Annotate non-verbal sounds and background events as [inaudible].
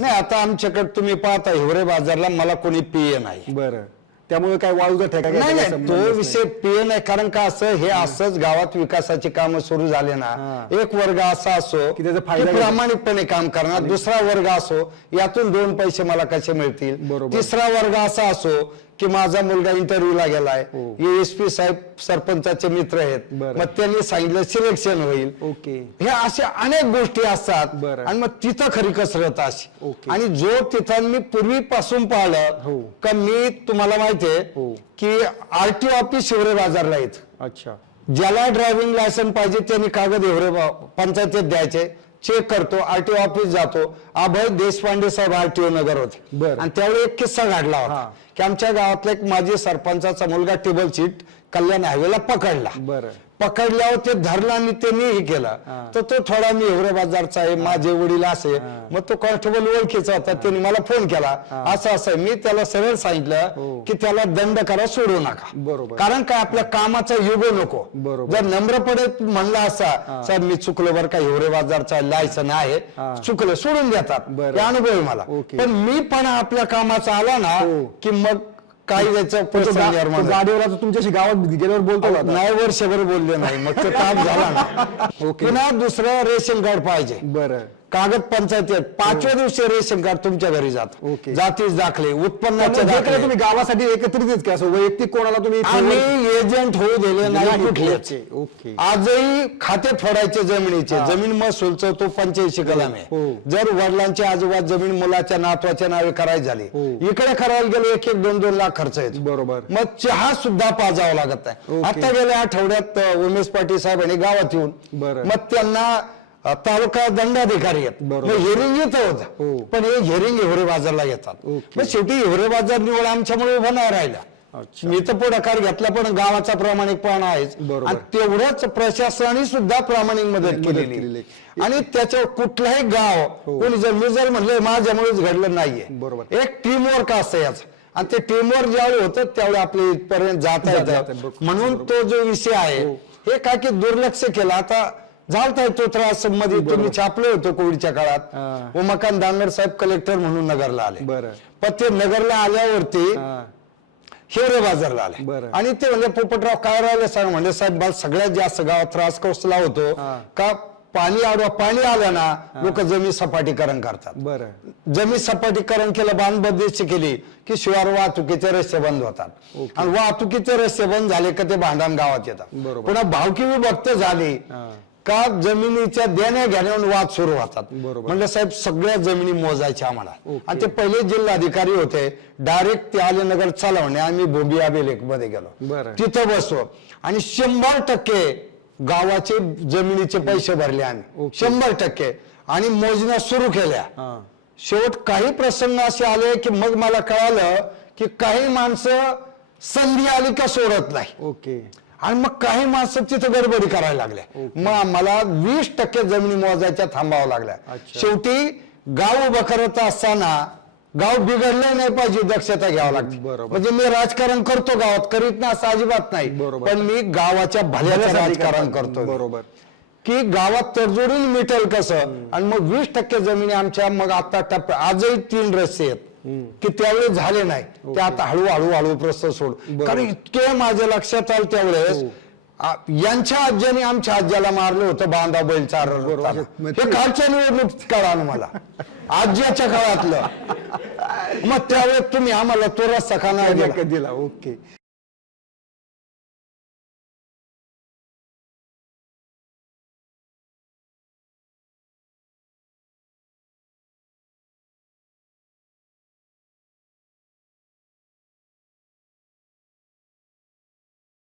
नाही आता आमच्याकडे तुम्ही पाहता हिवरे बाजारला मला कोणी पीए नाही. बरं. त्यामुळे काय वाळूचा ठेका नाही नाही तो. विषय पीए नाही कारण का असं हे असंच गावात विकासाची कामं सुरू झाले ना हा. एक वर्ग असा असो की त्याचा की फायदा घ्यायचा. प्रामाणिकपणे काम करणार दुसरा वर्ग असो यातून दोन पैसे मला कसे मिळतील बरोबर. तिसरा वर्ग असा असो की माझा मुलगा इंटरव्ह्यूला गेलाय हो. एसपी साहेब सरपंचाचे मित्र आहेत बरं. मग त्यांनी सांगितलं सिलेक्शन होईल ओके हे अशा अनेक गोष्टी असतात बरं. आणि मग तिथं खरी कसरत अशी ओके. आणि जो तिथं मी पूर्वीपासून पाहिलं हो. का मी तुम्हाला माहितीये हो. की आरटीओ ऑफिस शिवरे बाजारला येत अच्छा ज्याला ड्रायव्हिंग लायसन पाहिजे त्यांनी कागद बा- पंचायतीत द्यायचे चेक करतो आरटीओ ऑफिस जातो अभय देशपांडे साहेब आरटीओ नगर होते. आणि त्यावेळी एक किस्सा घडला हा. होता की आमच्या गावातला एक माजी सरपंचाचा मुलगा टेबल सीट कल्याण हायवेला पकडला बरं पकडल्यावर ते धरला आणि त्यांनी हे केलं हा. तर तो थोडा मी हिवरे बाजारचा आहे माझे वडील असे मग तो कॉन्स्टेबल ओळखीचा होता त्यांनी मला फोन केला असं असं. मी त्याला सरळ हो. सांगितलं की त्याला दंड करा सोडू नका बरोबर. कारण काय आपल्या कामाचा युग नको बरोबर. जर नम्रपणे म्हणला असा साहेब मी चुकलो बरं का हिवरे बाजारचा लायसन आहे हा. चुकलं सोडून देतात. हे अनुभव मला. पण मी पण आपल्या कामाचा आला ना हो. की मग काही त्याचं तो प्रसंग गा- निर्माण तो झाला. गाडीवाला तो तुमच्याशी गावात गेल्यावर बोलतो का आता? नाही वर्षभर बोलले नाही मग ते ताप झाला ना ओके. [laughs] पुन्हा दुसरं रेशन कार्ड पाहिजे बरं कागद पंचायतीत पाचव्या दिवशी रेशन कार्ड तुमच्या घरी जात. ओके. जातीच दाखले उत्पन्नाचे त्यामुळे जे काही दाखले तुम्ही गावासाठी एकत्रितच का? असं वैयक्तिक कोणाला तुम्ही एजंट होऊ दिले नाही नाही, कुठलेच ओके, ओके. आजही खाते फोडायचे जमिनीचे. जमीन महसूलचं तो पंच्याऐंशी कलम आहे हो. जर वडिलांची आजोबा जमीन मुलाच्या नातवाच्या नावे करायची झाली. हो. इकडे करायला गेलो एक एक दोन दोन लाख खर्च येतो. बरोबर. मग चहा सुद्धा पाजावा लागत नाही. ओके. आता गेल्या आठवड्यात अ, उमेश पाटील साहेबांनी गावात येऊन बरं. मग त्यांना तालुका दंडाधिकारी आहेत बरोबर. मग हिअरिंग इथं हो. होतं पण हे हिअरिंग हिवरे बाजारला येतात ओके. मग शेवटी हिवरे बाजार निवड आमच्यामुळे उभा नाही राहिला अच्छा. मी तर पुढाकार घेतला पण गावाचा प्रामाणिकपणा आहेच बरोबर. आणि तेवढंच प्रशासनाने सुद्धा प्रामाणिक मदत मदत केलेली केलेली. आहे. आणि त्याच्यावर कुठलंही गाव कोणी जर मी जर म्हणलं माझ्यामुळेच घडलं नाहीये हो. बरोबर. एक टीम वर्क असतं याचं आणि ते टीमवर्क ज्यावेळी होतं त्यावेळी आपल्या इथपर्यंत जाता जाता येतं येतं. बरोबर. म्हणून तो जो विषय आहे हो. हे काय की दुर्लक्ष केलं आता झालता तो त्रासमध्ये तुम्ही छापले होते कोविडच्या काळात. उमाकांत दानगर साहेब कलेक्टर म्हणून नगरला आले पण ते नगरला आल्यावरती. हिवरे बाजारला आले. आणि ते म्हणजे पोपटराव काय राहिले सांग म्हणजे साहेब मला सगळ्यात जास्त गावात त्रास कसला होतो. का पाणी आडवा पाणी आलं ना लोक जमीन सपाटीकरण करतात बरं जमीन सपाटीकरण केलं बांधबंदिस्त केली की शिवार वाहतुकीचे रस्ते बंद होतात. आणि वाहतुकीचे रस्ते बंद झाले का ते भांडण गावात येतात. पुन्हा भावकी विभक्त झाली. का जमिनीच्या देण्या घेण्यावर वाद सुरू होतात. म्हणलं साहेब सगळ्या जमिनी मोजायच्या आम्हाला. आणि ते पहिले जिल्हाधिकारी होते. डायरेक्ट ते आले नगर चला म्हणे आम्ही भोबी अभिलेखमध्ये गेलो. तिथं बसलो. आणि शंभर टक्के गावाचे जमिनीचे पैसे भरले आम्ही. शंभर टक्के. आणि मोजण्या सुरू केल्या. शेवट काही प्रसंग असे आले की मग मला कळालं की काही माणसं संधी आली का सोडत नाही. ओके. आणि मग काही माणसं तिथं गडबडी करायला लागल्या मग आम्हाला वीस टक्के जमिनी मोजायच्या थांबावं लागल्या. शेवटी गाव उभं करत असताना गाव बिघडलं नाही पाहिजे दक्षता घ्यावं लागते. बरोबर. म्हणजे मी राजकारण करतो गावात करीत ना असं अजिबात नाही. पण मी गावाच्या भल्याचं भल्यासाठी राजकारण. करतो. बरोबर. की गावात तडजोडून मिटेल कसं? आणि मग वीस टक्के जमिनी आमच्या मग आता टप्प्या आजही तीन रस्ते आहेत. की त्यावेळेस झाले नाही. ते आता हळूहळू हळू प्रस्त सोड. कारण इतके माझ्या लक्षात आलं त्यावेळेस हो. यांच्या आज्याने आमच्या आज्याला मारलं होतं बांधा बैल चार हे कालच्या निवडणूक कळालं मला. आज्याच्या काळातलं. मग त्यावेळेस तुम्ही आम्हाला तो रस्ता दिला? दिला? ओके.